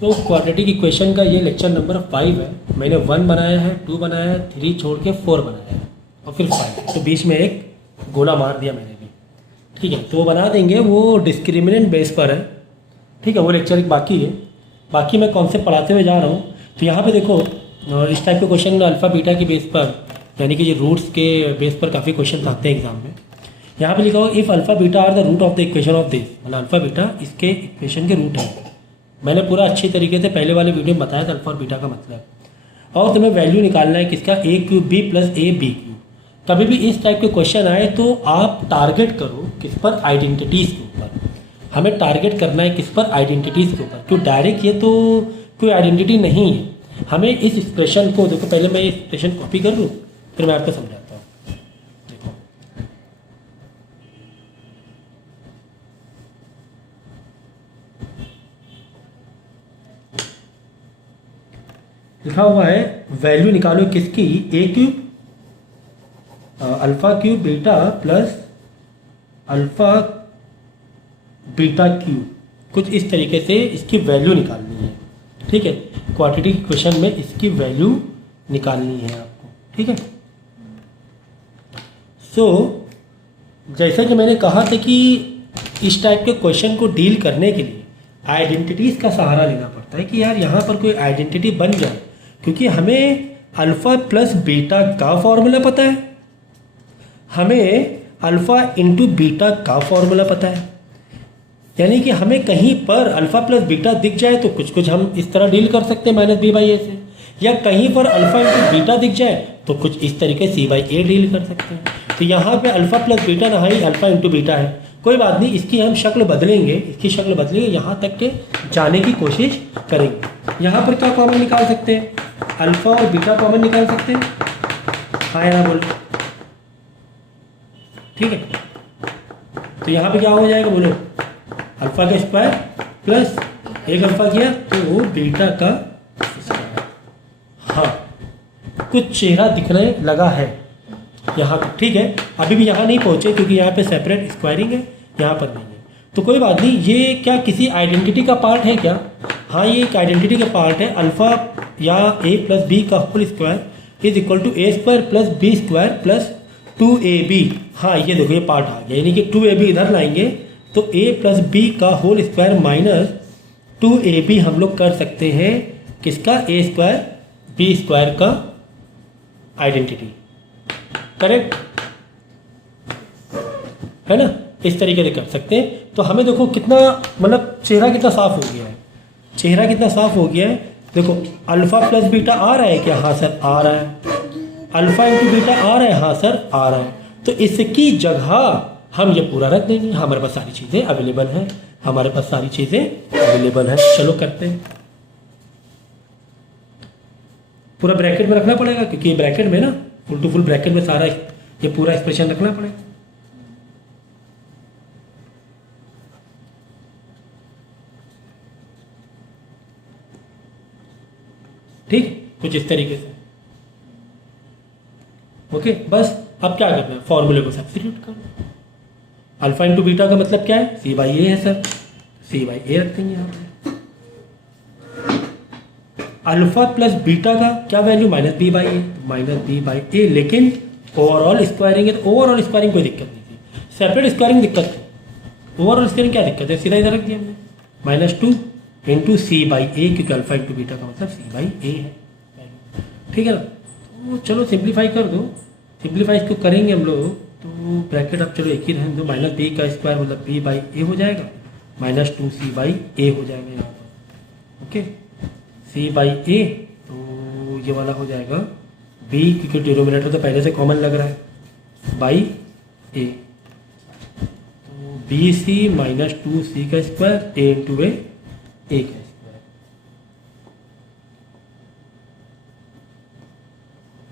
तो quadratic equation का ये लेक्चर नंबर 5 है। मैंने 1 बनाया है, 2 बनाया है, 3 छोड़ के 4 बनाया है और फिर 5, तो बीच में एक गोला मार दिया मैंने भी। ठीक है, तो वो बना देंगे, वो डिस्क्रिमिनेंट बेस पर है। ठीक है, वो लेक्चर एक बाकी है। बाकी मैं कॉन्सेप्ट पढ़ाते हुए जा रहा हूँ। तो यहाँ पे देखो इस टाइप के क्वेश्चन अल्फ़ा बीटा के बेस पर, यानी कि ये रूट्स के बेस पर काफ़ी क्वेश्चन आते हैं एग्जाम में। यहाँ पे लिखा हो if alpha beta are the root of the equation of this, मतलब अल्फ़ा बीटा इसके इक्वेशन के रूट है। मैंने पूरा अच्छी तरीके से पहले वाले वीडियो में बताया था अल्फ़ा और बीटा का मतलब। और तुम्हें वैल्यू निकालना है किसका, a cube b plus a b cube. कभी भी इस टाइप के क्वेश्चन आए तो आप टारगेट करो किस पर, आइडेंटिटीज़ के ऊपर। हमें टारगेट करना है किस पर, आइडेंटिटीज़ के ऊपर। क्यों डायरेक्ट ये तो कोई आइडेंटिटी नहीं है। हमें इस एक्सप्रेशन को, देखो पहले मैं ये एक्सप्रेशन कॉपी कर लूँ फिर मैं आपको समझाता हूँ। देखो लिखा हुआ है वैल्यू निकालो किसकी, a cube alpha cube beta plus alpha beta cube, कुछ इस तरीके से इसकी वैल्यू निकालनी है। ठीक है, क्वाड्रेटिक इक्वेशन में इसकी वैल्यू निकालनी है आपको। ठीक है, सो जैसा कि मैंने कहा था कि इस टाइप के क्वेश्चन को डील करने के लिए आइडेंटिटीज़ का सहारा लेना पड़ता है कि यार यहाँ पर कोई आइडेंटिटी बन जाए, क्योंकि हमें अल्फ़ा प्लस बीटा का फॉर्मूला पता है, हमें अल्फ़ा इंटू बीटा का फॉर्मूला पता है। यानी कि हमें कहीं पर अल्फ़ा प्लस बीटा दिख जाए तो कुछ कुछ हम इस तरह डील कर सकते हैं माइनस बी बाई ए से, या कहीं पर अल्फ़ा इंटू बीटा दिख जाए तो कुछ इस तरीके सी बाई ए डील कर सकते हैं। तो यहाँ पे अल्फ़ा प्लस बीटा ना ही अल्फ़ा इंटू बीटा है, कोई बात नहीं, इसकी हम शक्ल बदलेंगे, इसकी शक्ल बदलेंगे, यहाँ तक के जाने की कोशिश करेंगे। यहाँ पर क्या कॉमन निकाल सकते हैं, अल्फ़ा और बीटा कॉमन निकाल सकते हैं, हाँ या ना बोलो। ठीक है, तो यहाँ पे क्या हो जाएगा बोलो, अल्फ़ा का स्क्वायर प्लस एक अल्फ़ा किया तो वो बीटा का स्क्वायर। हाँ, कुछ चेहरा दिखने लगा है यहाँ पे। ठीक है, अभी भी यहाँ नहीं पहुँचे क्योंकि यहाँ पे सेपरेट स्क्वायरिंग है, यहाँ पर नहीं है, तो कोई बात नहीं। ये क्या किसी आइडेंटिटी का पार्ट है क्या, हाँ ये एक आइडेंटिटी का पार्ट है। अल्फ़ा या ए प्लस बी का whole square is equal to A square plus B square plus 2ab। हाँ ये देखो ये पार्ट आ गया, यानी कि 2ab इधर लाएंगे तो a प्लस बी का होल स्क्वायर माइनस 2ab हम लोग कर सकते हैं किसका, a स्क्वायर बी स्क्वायर का आइडेंटिटी। करेक्ट है ना, इस तरीके से कर सकते हैं। तो हमें देखो कितना, मतलब चेहरा कितना साफ हो गया है, चेहरा कितना साफ हो गया है। देखो अल्फ़ा प्लस बीटा आ रहा है क्या, हाँ सर आ रहा है। अल्फ़ा इंटू बीटा आ रहा है, हाँ सर आ रहा है। तो इसकी जगह हम ये पूरा रख देंगे, हमारे पास सारी चीज़ें अवेलेबल हैं, हमारे पास सारी चीज़ें अवेलेबल हैं। चलो करते हैं, पूरा ब्रैकेट में रखना पड़ेगा क्योंकि ये ब्रैकेट में ना, फुल टू फुल ब्रैकेट में सारा ये पूरा एक्सप्रेशन रखना पड़ेगा। ठीक, कुछ इस तरीके से। ओके, बस अब क्या करना है, फॉर्मूले को सब्स्टिट्यूट करो। अल्फा इंटू बीटा का मतलब क्या है, सी बाई ए है सर, सी बाई ए रख देंगे यहाँ पे। अल्फा प्लस बीटा का क्या value, minus B by a, minus B by a. लेकिन ओवरऑल स्क्वायरिंग है तो ओवरऑल स्क्वायरिंग कोई दिक्कत नहीं थी, सेपरेट स्क्वायरिंग दिक्कत थी। ओवरऑल स्क्वायरिंग क्या दिक्कत है, सीधा इधर रख दिया हमने, -2 इंटू सी बाई ए, क्योंकि अल्फा इंटू बीटा का मतलब सी बाई ए है। ठीक है ना, तो चलो सिंप्लीफाई कर दो, सिंप्लीफाई इसको करेंगे हम लोग तो ब्रैकेट अब चलो एक ही रहने दो, माइनस बी का स्क्वायर मतलब बी बाई ए हो जाएगा, -2c बाई ए हो जाएगा यहाँ पर। ओके, सी बाई ए तो ये वाला हो जाएगा बी, क्योंकि डिनोमिनेटर तो पहले से कॉमन लग रहा है, बाई ए, तो बी सी -2c का स्क्वायर ए इंटू ए का स्क्वायर।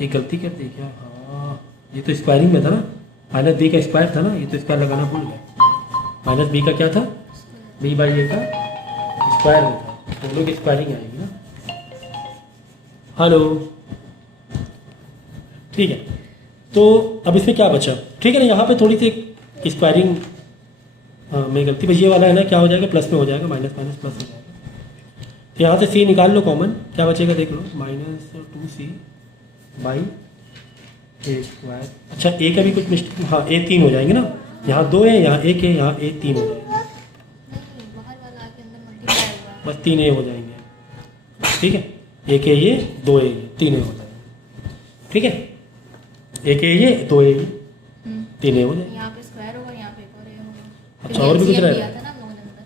एक गलती कर दी क्या, हाँ ये तो स्क्वायरिंग में था ना, माइनस बी का स्क्वायर था ना, ये तो स्क्वायर लगाना भूल गया। माइनस बी का क्या था, बी बाई ए का स्क्वायर में था, दोनों की स्क्वायरिंग आएगी ना। हेलो, ठीक है, तो अब इसमें क्या बचा, ठीक है ना, यहाँ पे थोड़ी सी स्क्वायरिंग में गलती, बस ये वाला है ना क्या हो जाएगा, प्लस में हो जाएगा, माइनस माइनस प्लस हो जाएगा। यहाँ से सी निकाल लो कॉमन, क्या बचेगा देख लो, -2c बाई ए स्क्वायर। अच्छा ए का भी कुछ मिस्टेक, हाँ ए 3 हो जाएंगे ना, यहाँ 2 है, यहाँ 1 है, यहाँ ए 3 हो जाएगा, बस 3 ए हो जाएंगे, ठीक है। एक है ये, 2 ए ये, 3 ए हो जाएंगे, ठीक है। एक है ये, 2 ए ये, 3 ए हो जाएंगे। यहाँ पे स्क्वायर होगा, यहाँ पे और ए होगा। अच्छा और भी कुछ रहेगा? था ना हम लोगों ने अंदर,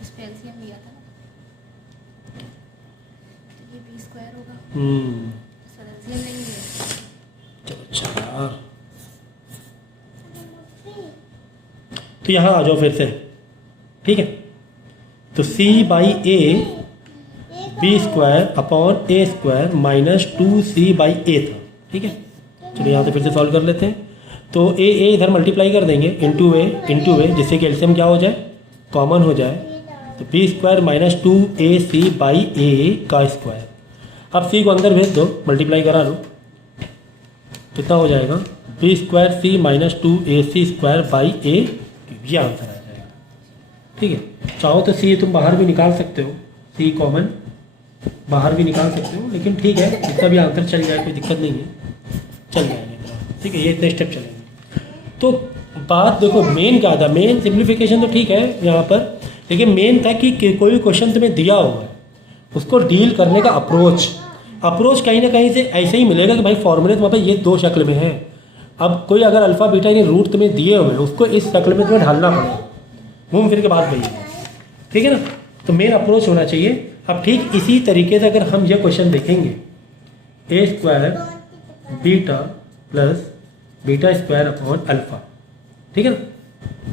इस पे एलसीएम लिया था ना, तो ये बी स्क्वायर होगा। सर एलसीएम नहीं लिया। चलो अच्छा, तो यहाँ आ जाओ फिर से, ठीक है। तो c by a b square upon a square -2c by a था, ठीक है। चलो यहाँ से फिर से सॉल्व कर लेते हैं। तो ए इधर मल्टीप्लाई कर देंगे इंटू ए, जिससे कि एलसीएम क्या हो जाए, कॉमन हो जाए। तो B square -2ac by A का स्क्वायर। अब c को अंदर भेज दो, मल्टीप्लाई करा लो, कितना हो जाएगा, b square c -2ac square by a, ये आंसर आ जाएगा, ठीक है। चाहो तो c तुम बाहर भी निकाल सकते हो, c कॉमन बाहर भी निकाल सकते हो, लेकिन ठीक है, इसका भी आंसर चल जाए, कोई दिक्कत नहीं है, चल जाएगा, ठीक है। ये इतने स्टेप चलेंगे। तो बात देखो मेन क्या था, मेन सिंप्लीफिकेशन तो ठीक है यहाँ पर, लेकिन मेन था कि कोई भी क्वेश्चन तुम्हें दिया हुआ है उसको डील करने का अप्रोच कहीं ना कहीं से ऐसे ही मिलेगा कि भाई फॉर्मूले तो वहाँ पर ये 2 शक्ल में है। अब कोई अगर अल्फ़ा बीटा यानी रूट तुम्हें दिए हुए हैं उसको इस शक्ल में तुम्हें ढालना पड़ेगा, घूम फिर के बात वही है, ठीक है ना। तो मेन अप्रोच होना चाहिए। अब ठीक इसी तरीके से अगर हम यह क्वेश्चन देखेंगे, a square beta plus beta square upon alpha, ठीक है ना,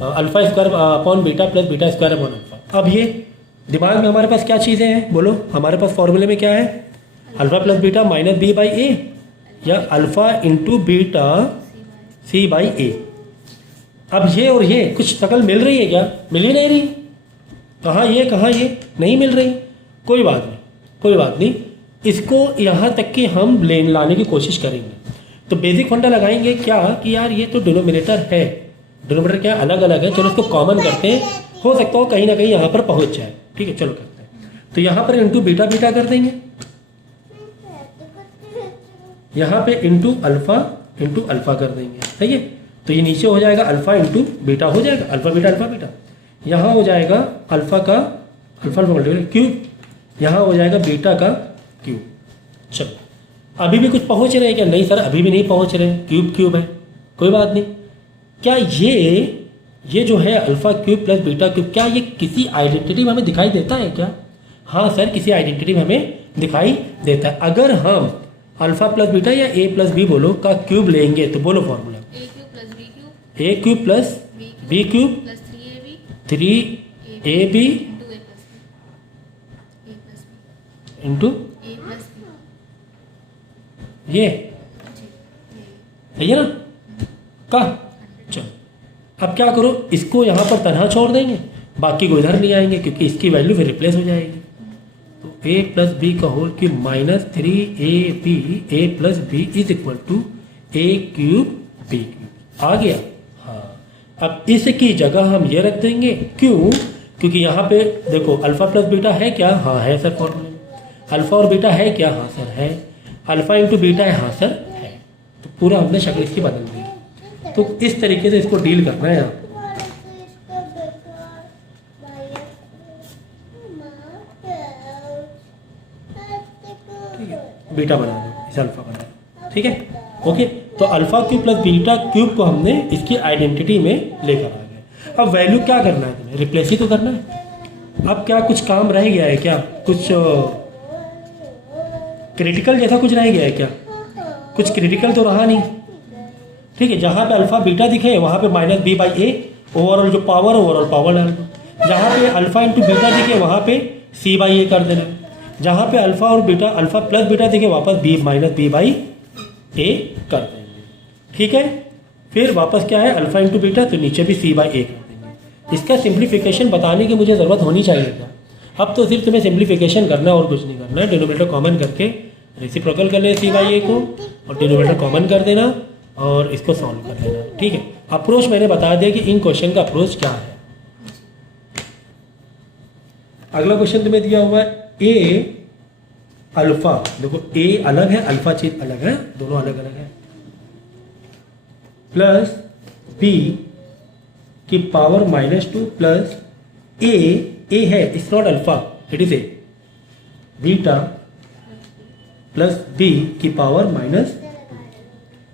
alpha square upon beta plus beta square upon alpha. अब ये दिमाग में हमारे पास क्या चीज़ें हैं बोलो, हमारे पास फॉर्मूले में क्या है, alpha plus beta minus B by a, या alpha into beta c by a. अब ये और ये कुछ शक्ल मिल रही है क्या, मिल ही नहीं रही, कहाँ ये नहीं मिल रही, कोई बात नहीं, इसको यहाँ तक कि हम लाने की कोशिश करेंगे। तो बेसिक फंडा लगाएंगे क्या कि यार ये तो डिनोमिनेटर है, डिनोमिनेटर क्या अलग अलग है, चलो इसको कॉमन करते हैं, हो सकता हो कहीं ना कहीं यहाँ पर पहुँच जाए, ठीक है। चलो करते हैं, तो यहाँ पर इंटू बीटा कर देंगे, यहाँ पे इंटू अल्फ़ा कर देंगे, सही है। तो ये नीचे हो जाएगा अल्फ़ा इंटू बीटा हो जाएगा, अल्फ़ा बीटा, यहाँ हो जाएगा अल्फ़ा मल्टीप्लाई क्यूब, यहाँ हो जाएगा बीटा का क्यूब। चलो अभी भी कुछ पहुँच रहे हैं क्या, नहीं सर अभी भी नहीं पहुँच रहे, क्यूब है, कोई बात नहीं। क्या ये जो है alpha cube plus beta cube, क्या ये किसी आइडेंटिटी में हमें दिखाई देता है क्या? हाँ सर किसी आइडेंटिटी में हमें दिखाई देता है। अगर हम अल्फ़ा प्लस बीटा या ए प्लस बी बोलो का क्यूब लेंगे तो बोलो formula, a cube plus b cube 3ab into ये सही है ना का। चलो अब क्या करो, इसको यहाँ पर तनहा छोड़ देंगे, बाकी को इधर नहीं आएंगे क्योंकि इसकी वैल्यू फिर रिप्लेस हो जाएगी। तो a प्लस बी का whole cube -3ab a plus b is equal to a cube b cube आ गया। हाँ अब इसकी जगह हम ये रख देंगे, क्यों? क्योंकि यहाँ पे देखो अल्फ़ा प्लस बीटा है क्या, हाँ है सर फॉर्मूले में। अल्फ़ा और बीटा है क्या, हाँ सर है। अल्फ़ा इंटू बीटा है, हाँ सर है। तो पूरा हमने शक्ल इसकी बदल दी। तो इस तरीके से इसको डील करना है आपको। ठीक है, बीटा बना दो, इसे अल्फ़ा बना दो, ठीक है ओके। तो alpha cube plus beta cube को हमने इसकी आइडेंटिटी में लेकर आ गए। अब वैल्यू क्या करना है तुम्हें, रिप्लेस ही तो करना है। अब क्या कुछ काम रह गया है क्या, कुछ क्रिटिकल जैसा कुछ रह गया है क्या? कुछ क्रिटिकल तो रहा नहीं, ठीक है। जहाँ पे अल्फ़ा बीटा दिखे वहाँ पे minus B by A, overall जो पावर ओवरऑल पावर डाल दो। जहाँ पे अल्फ़ा इंटू बीटा दिखे वहाँ पे सी बाई ए कर देना। जहाँ पे अल्फ़ा और बीटा अल्फ़ा प्लस बीटा दिखे वापस बी माइनस बी बाई ए कर देंगे, ठीक है। फिर वापस क्या है अल्फ़ा इंटू बीटा, तो नीचे भी सी बाई ए कर देंगे। इसका सिंप्लीफिकेशन बताने की मुझे ज़रूरत होनी चाहिए था। अब तो सिर्फ तुम्हें सिंप्लीफिकेशन करना और कुछ नहीं करना है। डिनोमिनेटर कॉमन करके रेसिप्रोकल कर लेना सी बाई ए को और डिनोमिनेटर कॉमन कर देना और इसको सॉल्व कर लेना, ठीक है। अप्रोच मैंने बता दिया कि इन क्वेश्चन का अप्रोच क्या है। अगला क्वेश्चन तुम्हें दिया हुआ है ए अल्फा, देखो ए अलग है, अल्फा चीज अलग है, दोनों अलग अलग है, प्लस बी की पावर -2 प्लस ए है, it's not alpha, it is A, beta plus B की पावर माइनस।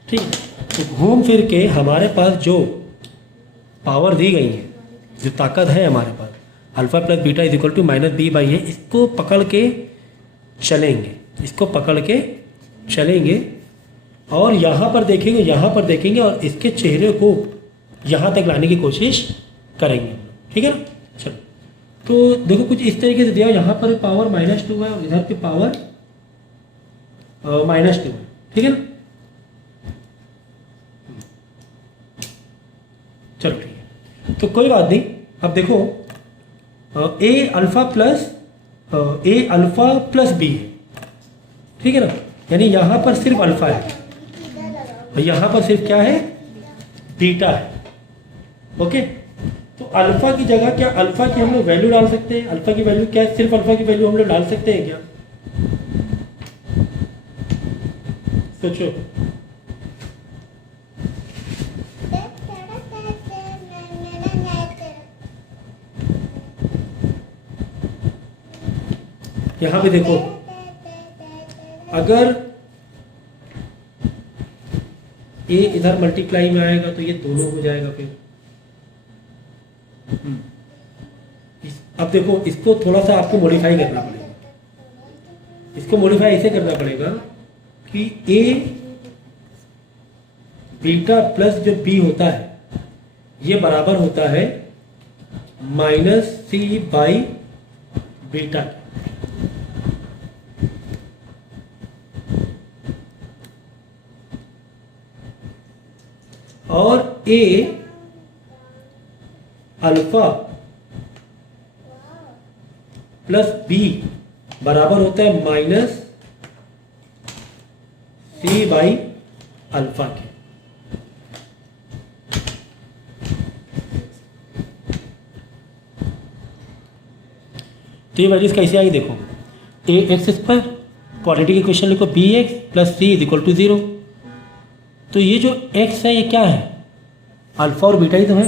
ठीक, तो घूम फिर के हमारे पास जो पावर दी गई है, जो ताकत है हमारे पास, alpha plus beta is equal to -b/a, इसको पकड़ के चलेंगे, इसको पकड़ के चलेंगे और यहाँ पर देखेंगे और इसके चेहरे को यहाँ तक लाने की कोशिश करेंगे। ठीक है ना? चलो, तो देखो कुछ इस तरीके से दिया, यहाँ पर पावर -2 है और इधर की पावर -2 है। ठीक है ना? चलो ठीक है, तो कोई बात नहीं। अब देखो ए अल्फा प्लस बी है, ठीक है ना, यानी यहाँ पर सिर्फ अल्फा है और यहाँ पर सिर्फ क्या है, बीटा है। ओके, तो अल्फा की जगह क्या अल्फा की हम लोग वैल्यू डाल सकते हैं? अल्फा की वैल्यू क्या है? सिर्फ अल्फा की वैल्यू हम लोग डाल सकते हैं क्या? सोचो। यहां पे देखो, अगर ए इधर मल्टीप्लाई में आएगा तो ये दोनों हो जाएगा फिर। अब देखो, इसको थोड़ा सा आपको मॉडिफाई करना पड़ेगा। इसको मॉडिफाई ऐसे करना पड़ेगा कि ए बीटा प्लस जो बी होता है ये बराबर होता है -c/बीटा। और ए अल्फा प्लस बी बराबर होता है -c/अल्फा के। तो ये वैल्यूज कैसे आई देखो, ax², क्वाड्रेटिक इक्वेशन लिखो bx plus c is equal to 0। तो ये जो x है ये क्या है? अल्फा और बीटा ही तो है।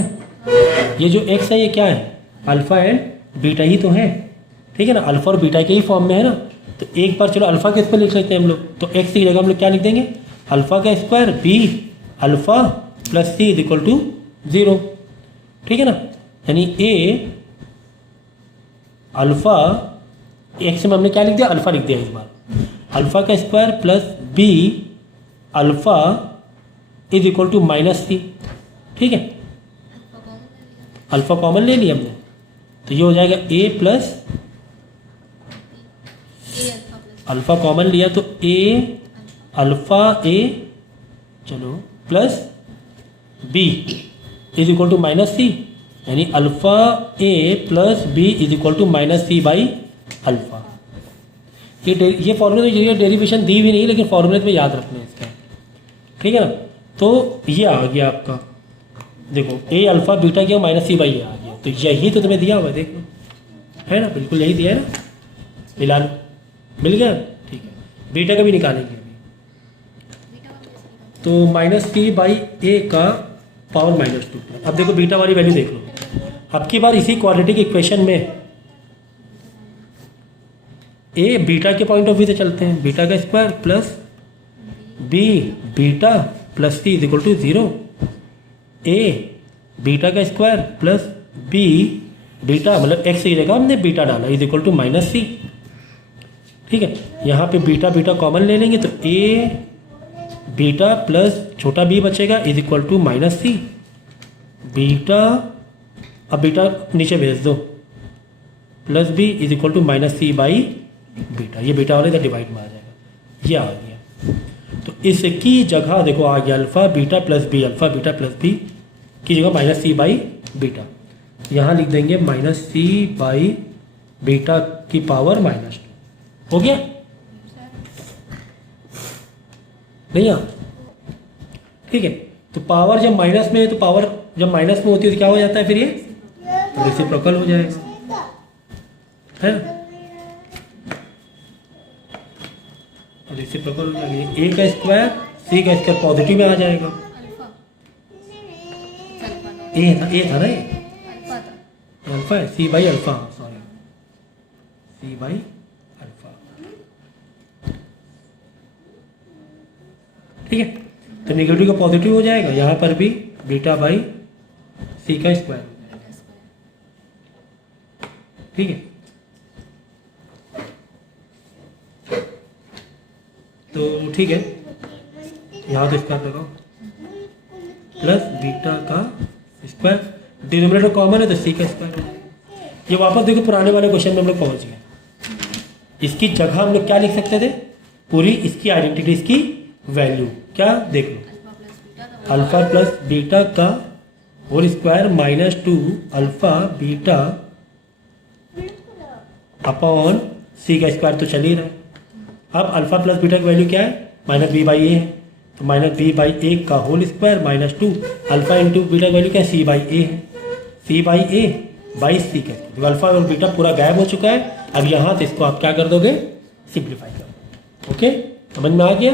ये जो x है ये क्या है? अल्फा एंड बीटा ही तो है। ठीक है ना, अल्फा और बीटा के ही फॉर्म में है ना। तो एक बार चलो अल्फा के इस पर लिख लेते हैं हम लोग। तो x की जगह हम लोग क्या लिख देंगे? अल्फा का square b alpha plus c is equal to 0। ठीक है ना, यानी a अल्फा, x में हमने क्या लिख दिया? अल्फा लिख दिया इस बार। अल्फा का square plus b alpha is equal to -c। ठीक है, अल्फा कॉमन ले लिया हमने, तो ये हो जाएगा a प्लस, अल्फा कॉमन लिया तो a अल्फा a, चलो, plus b is equal to -c, यानी alpha a plus b is equal to -c/अल्फा। ये फॉर्मूले में ये डेरिवेशन दी भी नहीं, लेकिन फॉर्मूले में याद रखना है इसका। ठीक है ना, तो ये आ गया आपका, देखो a अल्फा बीटा क्या -c/a आ गया। तो यही तो तुम्हें दिया हुआ है, देखो है ना, बिल्कुल यही दिया है ना, मिला लो, मिल गया। ठीक है, बीटा का भी निकालेंगे अभी। तो -c/a का पावर -2। अब देखो बीटा वाली वैल्यू देख लो। अब की बार इसी क्वाड्रेटिक इक्वेशन में ए बीटा के पॉइंट ऑफ व्यू से चलते हैं। बीटा का square plus B beta plus C is equal to 0। A beta का स्क्वायर प्लस बी बीटा, मतलब एक्स की जगह हमने बीटा डाला, इज इक्वल टू -c। ठीक है, यहाँ पे बीटा बीटा कॉमन ले लेंगे तो ए बीटा प्लस छोटा बी बचेगा is equal to -c। Beta, अब बीटा नीचे भेज दो, plus b is equal to -c/बीटा। ये बीटा वाले इधर डिवाइड में आ जाएगा, ये आ गया। तो इसकी जगह देखो आ गया alpha beta plus B, alpha beta plus B की जगह -c/बीटा। यहाँ लिख देंगे -c/बीटा की पावर -2। हो गया? नहीं आ? ठीक है, तो पावर जब माइनस में है तो पावर जब माइनस में होती है तो क्या हो जाता है फिर ये रेसिप्रोकल हो जाएगा, है ना। और रेसिप्रोकल लगे, ए का स्क्वायर सी का स्क्वायर पॉजिटिव में आ जाएगा। अल्फा अल्फा ना ए था ना ये अल्फा था अल्फा है, c by alpha, sorry c by alpha. ठीक है, तो नेगेटिव का पॉजिटिव हो जाएगा, यहाँ पर भी बीटा बाई सी का स्क्वायर हो जाएगा। बीटा स्क्वायर ठीक है, तो ठीक है, यहाँ तो स्क्वायर लगाओ प्लस बीटा का स्क्वायर, डिनोमिनेटर कॉमन है तो सी का स्क्वायर हो जाएगा। ये वापस देखो पुराने वाले क्वेश्चन में हम लोग पहुँच गए। इसकी जगह हम लोग क्या लिख सकते थे, पूरी इसकी आइडेंटिटी, इसकी वैल्यू क्या देख लो, alpha plus beta alpha plus beta का का whole square minus 2 alpha beta upon c का स्क्वायर तो चल ही रहा है। अब अल्फा प्लस बीटा की वैल्यू क्या है, माइनस बी बाई ए है, तो माइनस बी बाई ए का whole square minus 2 alpha into beta की वैल्यू क्या है, सी बाई ए है, सी बाई ए बाई सी का, तो अल्फा और बीटा पूरा गायब हो चुका है। अब यहाँ से इसको आप क्या कर दोगे, सिंप्लीफाई कर दोगे। ओके, समझ में आ गया।